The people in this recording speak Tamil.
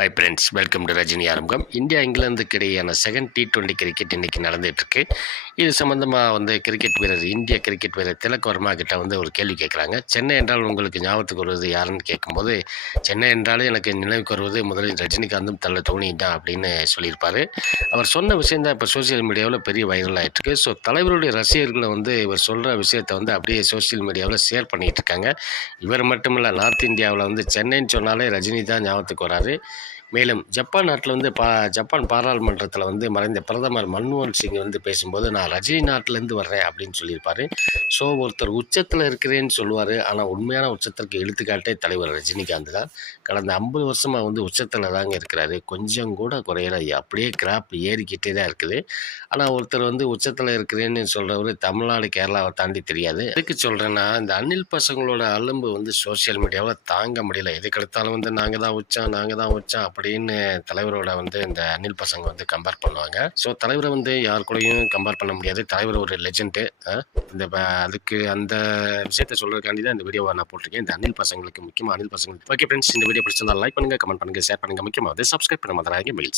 Hi friends welcome to Rajini ஆரம்பம் இந்தியா இங்கிலாந்துக்கு இடையேயான செகண்ட் டி டுவெண்ட்டி கிரிக்கெட் இன்னைக்கு நடந்துகிட்ருக்கு இது சம்மந்தமாக வந்து கிரிக்கெட் வீரர் இந்திய கிரிக்கெட் வீரர் திலக் வர்மா கிட்ட வந்து ஒரு கேள்வி கேட்குறாங்க சென்னை என்றால் உங்களுக்கு ஞாபகத்துக்கு வருவது யாருன்னு கேட்கும்போது சென்னை என்றாலே எனக்கு நினைவுக்கு வருவது முதலில் ரஜினிகாந்தும் தள்ள தோனி தான் அப்படின்னு சொல்லியிருப்பார். அவர் சொன்ன விஷயம் தான் இப்போ சோசியல் மீடியாவில் பெரிய வைரல் ஆகிட்டு ஸோ தலைவருடைய ரசிகர்களை வந்து இவர் சொல்கிற விஷயத்தை வந்து அப்படியே சோசியல் மீடியாவில் ஷேர் பண்ணிகிட்ருக்காங்க இருக்காங்க. இவர் மட்டும் இல்லை நார்த் இந்தியாவில் வந்து சென்னைன்னு சொன்னாலே ரஜினி தான் ஞாபகத்துக்கு வராரு. மேலும் ஜப்பான் நாட்டில் வந்து பா ஜப்பான் பாராளுமன்றத்தில் வந்து மறைந்த பிரதமர் மன்மோகன் சிங் வந்து பேசும்போது நான் ரஜினி நாட்டிலேருந்து வர்றேன் அப்படின்னு சொல்லியிருப்பாரு. ஸோ ஒருத்தர் உச்சத்தில் இருக்கிறேன்னு சொல்லுவார். ஆனால் உண்மையான உச்சத்திற்கு எடுத்துக்காட்டே தலைவர் ரஜினிகாந்த் தான். கடந்த ஐம்பது வருஷமாக வந்து உச்சத்தில் தாங்க இருக்கிறாரு. கொஞ்சம் கூட குறையல. அப்படியே கிராப் ஏறிக்கிட்டே தான் இருக்குது. ஆனால் ஒருத்தர் வந்து உச்சத்தில் இருக்கிறேன்னு சொல்கிறவர் தமிழ்நாடு கேரளாவை தாண்டி தெரியாது. எதுக்கு சொல்கிறேன்னா இந்த அணில் பசங்களோட அலும்பு வந்து சோஷியல் மீடியாவில் தாங்க முடியல. எதுக்கெடுத்தாலும் வந்து நாங்கள் தான் உச்சம் நாங்கள் தான் உச்சம் அப்படின்னு தலைவரோட வந்து இந்த அணில் பசங்க வந்து கம்பேர் பண்ணுவாங்க. ஸோ தலைவரை வந்து யார் கூடயும் கம்பேர் பண்ண முடியாது. தலைவர் ஒரு லெஜெண்டு இந்த அதுக்கு அந்த விஷயத்தை சொல்கிறதுக்காண்டி தான் இந்த வீடியோவை நான் போட்டிருக்கேன். இந்த அணில் பசங்களுக்கு முக்கியமாக அணில் பசங்களுக்கு. ஓகே ஃப்ரெண்ட்ஸ் இந்த வீடியோ பிடிச்சிருந்தா லைக் பண்ணுங்கள் கமெண்ட் பண்ணுங்கள் ஷேர் பண்ணுங்கள் முக்கியமாக சப்ஸ்கிரைப் பண்ண மாதிரி மகிழ்ச்சி